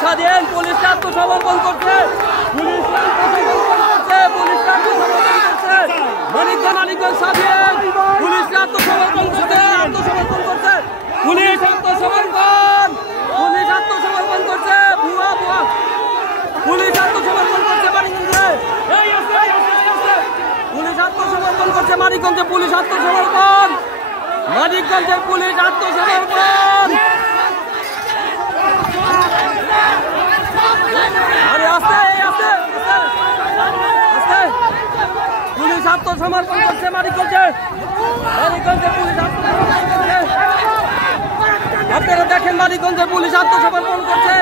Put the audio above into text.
স্বাধীন পুলিশ আত্মসমর্পণ করছে পুলিশ মানিকগঞ্জ স্বাধীন পুলিশ আত্মসমর্পণ করছে পুলিশ আত্মসমর্পণ করছে ভুয়া পুলিশ আত্মসমর্পণ করছে মানিকগঞ্জে পুলিশ আত্মসমর্পণ করছে মানিকগঞ্জে পুলিশ আত্মসমর্পণ মানিকগঞ্জের পুলিশ আত্মসমর্পণ আরে আস্তে পুলিশ আত্মসমর্পণ করছে মানিকগঞ্জে পুলিশ আত্মসমর্পণ করছে আপনারা দেখেন মানিকগঞ্জের পুলিশ আত্মসমর্পণ করছে